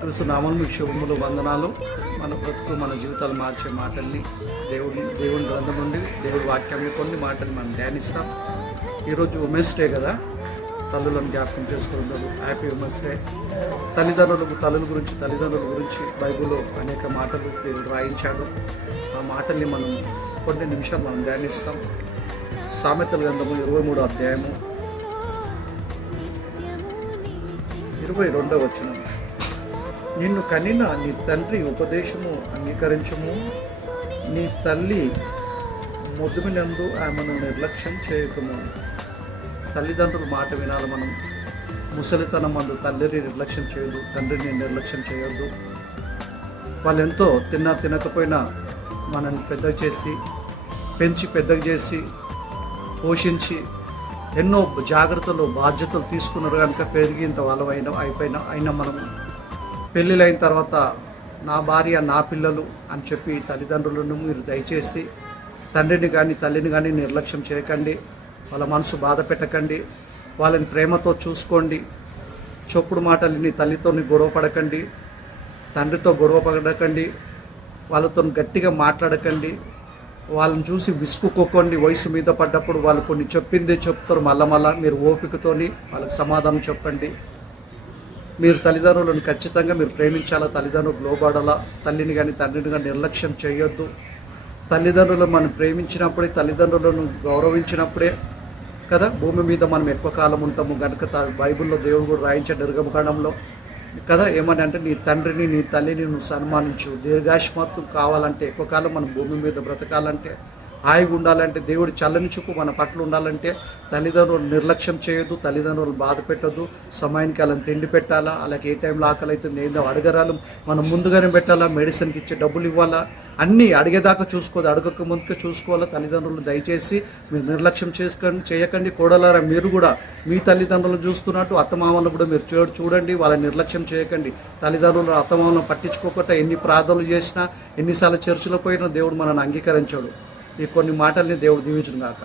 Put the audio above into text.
తెలుసు నామం మీకు శుభములు వందనాలు. మన బ్రతుకు మన జీవితాలు మార్చే మాటల్ని దేవుని గ్రంథం నుండి దేవుడి వాక్యాన్ని కొన్ని మాటలు మనం ధ్యానిస్తాం. ఈరోజు ఉమెన్స్ డే కదా, తల్లులను జ్ఞాపకం చేసుకుంటారు. Happy women's day. తల్లిదండ్రుల గురించి బైబిల్లో అనేక మాటలు దేవుడు రాయించాడు. ఆ మాటల్ని మనం కొన్ని నిమిషాలు మనం ధ్యానిస్తాం. సామెతల గ్రంథము 23వ అధ్యాయము 22వ వచనం. నిన్ను కనిన నీ తండ్రి ఉపదేశము అంగీకరించుము, నీ తల్లి ముద్దుమినందు ఆమెను నిర్లక్ష్యం చేయకము. తల్లిదండ్రుల మాట వినాలి మనం. ముసలితనం మందు తల్లిని నిర్లక్ష్యం చేయొద్దు, తండ్రిని నిర్లక్ష్యం చేయొద్దు. వాళ్ళు ఎంతో తినకపోయినా మనల్ని పెంచి పెద్దగా చేసి పోషించి ఎన్నో జాగ్రత్తలు బాధ్యతలు తీసుకున్నారు కనుక పెరిగినంత వాళ్ళం అయినా మనం పెళ్ళిళ్ళైన తర్వాత నా భార్య నా పిల్లలు అని చెప్పి తల్లిదండ్రులను మీరు దయచేసి తండ్రిని కానీ తల్లిని కానీ నిర్లక్ష్యం చేయకండి. వాళ్ళ మనసు బాధ పెట్టకండి. వాళ్ళని ప్రేమతో చూసుకోండి. చొప్పుడు మాటలని తల్లితో గొడవ పడకండి, తండ్రితో గొడవ పడకండి, వాళ్ళతో గట్టిగా మాట్లాడకండి. వాళ్ళని చూసి విసుక్కుకోకండి. వయసు మీద పడ్డప్పుడు వాళ్ళు కొన్ని చెప్పిందే చెప్తారు. మళ్ళా మీరు ఓపికతోని వాళ్ళకి సమాధానం చెప్పండి. మీరు తల్లిదండ్రులను ఖచ్చితంగా మీరు ప్రేమించాలా, తల్లిదండ్రులు లోబడాలా. తల్లిని కానీ తండ్రిని కానీ నిర్లక్ష్యం చేయొద్దు. తల్లిదండ్రులను మనం ప్రేమించినప్పుడే, తల్లిదండ్రులను గౌరవించినప్పుడే కదా భూమి మీద మనం ఎక్కువ కాలం ఉంటాము. కనుక బైబిల్లో దేవుడు కూడా రాయించాడు నిర్గమకాండంలో కదా, ఏమని అంటే నీ తండ్రిని నీ తల్లిని నువ్వు సన్మానించు. దీర్ఘాయుష్మత్తు కావాలంటే, ఎక్కువ కాలం మనం భూమి మీద బ్రతకాలంటే, హాయిగా ఉండాలంటే, దేవుడి చల్లని చూపు మన పట్ల ఉండాలంటే తల్లిదండ్రులు నిర్లక్ష్యం చేయొద్దు, తల్లిదండ్రులు బాధ పెట్టద్దు. సమయానికి వాళ్ళని తిండి పెట్టాలా, అలాగే ఏ టైంలో ఆకలి అవుతుంది ఏందో అడగరాలు మనం ముందుగానే పెట్టాలా, మెడిసిన్కి ఇచ్చే డబ్బులు ఇవ్వాలా, అన్నీ అడిగేదాకా చూసుకోదు, అడగక ముందుకే చూసుకోవాలా. తల్లిదండ్రులు దయచేసి మీరు నిర్లక్ష్యం చేయకండి. కోడలారా మీరు కూడా మీ తల్లిదండ్రులు చూస్తున్నట్టు అత్తమామలను కూడా మీరు చూడండి. వాళ్ళని నిర్లక్ష్యం చేయకండి. తల్లిదండ్రులు అత్తమామలను పట్టించుకోకుండా ఎన్ని ప్రార్థనలు చేసినా, ఎన్నిసార్లు చర్చిలో పోయినా దేవుడు మనల్ని అంగీకరించాడు. ఈ కొన్ని మాటల్ని దేవుడు దీవించును గాక.